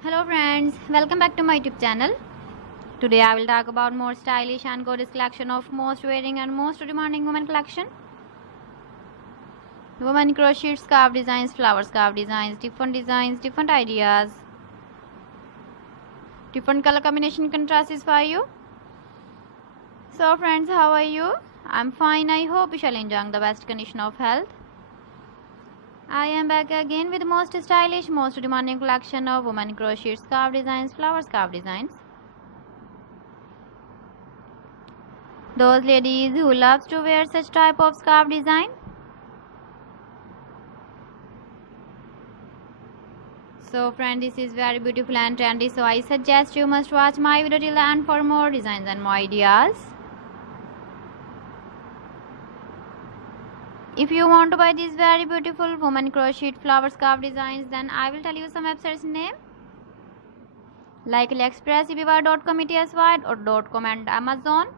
Hello friends, welcome back to my YouTube channel. Today I will talk about more stylish and gorgeous collection of most wearing and most demanding women collection. Women crochet scarf designs, flower scarf designs, different ideas, different color combination contrasts for you. So friends, how are you? I'm fine. I hope you shall enjoy the best condition of health. I am back again with most stylish, most demanding collection of women crochet scarf designs, flower scarf designs. Those ladies who loves to wear such type of scarf design. So friend, this is very beautiful and trendy, so I suggest you must watch my video till the end for more designs and more ideas. If you want to buy these very beautiful woman crochet flower scarf designs, then I will tell you some websites name like AliExpress, eBay.com, ETSY or .com and Amazon.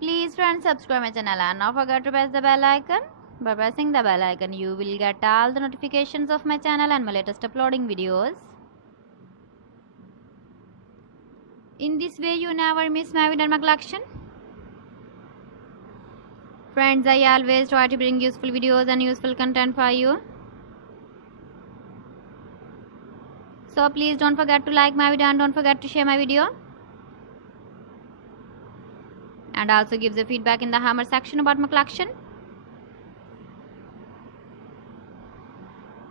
Please friends, subscribe my channel and don't forget to press the bell icon. By pressing the bell icon, you will get all the notifications of my channel and my latest uploading videos. In this way, you never miss my video and my collection. Friends, I always try to bring useful videos and useful content for you. So please don't forget to like my video and don't forget to share my video. And also give the feedback in the hammer section about my collection.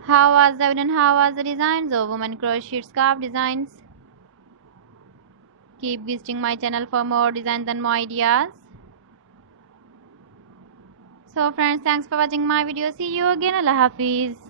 How was the video and how was the designs of women crochet scarf designs? Keep visiting my channel for more designs and more ideas. So friends, thanks for watching my video. See you again. Allah Hafiz.